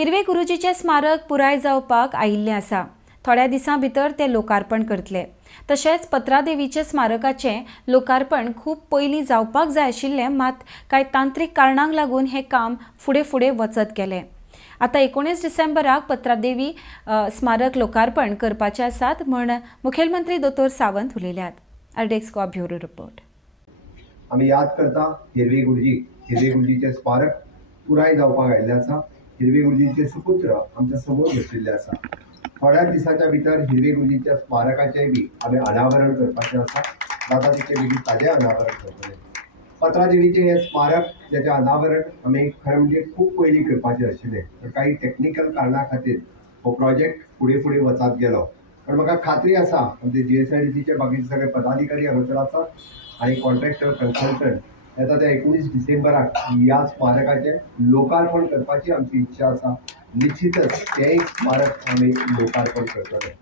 हिरवे गुरुजीचे स्मारक पुराय जावपाक आयिल्लें आसा। थोड्या दिसां भितर ते लोकार्पण करतले। तशेंच पत्रादेवीचे स्मारकाचें लोकार्पण खूब पयलीं जावपाक जाय आशिल्लें, मात कांय तांत्रीक कारणांक लागून हें काम फुडें वचत गेलें। आतां 19 डिसेंबराक पत्रादेवी स्मारक लोकार्पण करपाचे आसात म्हण मुखेलमंत्री दोतोर सावंत उलयल्यात। अर्डेक्सको ब्युरो रिपोर्ट। आम्ही याद करता हिरवे गुरुजीचे स्मारक पुराय जावपाक आयिल्लें आसा। हिरवे गुरुजीचे सुपुत्र आमच्या समोर बशिल्ले आसा। थोड्या दिसांच्या भितर हिरवे गुरुजीच्या स्मारकाचें बी आमी अनावरण करपाचें आसा। जाता तितके बेगीन ताजें अनावरण करतले। पत्रादेवीचें हें स्मारक जेचें अनावरण आमी खरें म्हणजे खूब पयलीं करपाचें आशिल्लें, पण काही टेक्निकल कारणां खातीर हो प्रोजेक्ट फुडें वचत गेलो। पण म्हाका खात्री आसा आमचे GSIDCचे बाकीचे सगळे पदाधिकारी हांगासर आसात आनी कॉन्ट्रॅक्टर कन्सल्टंट येता त्या 19 डिसेंबराक ह्या स्मारकाचें लोकार्पण करपाची आमची इच्छा आसा। निश्चितच तेंय स्मारक आमी लोकार्पण करतले।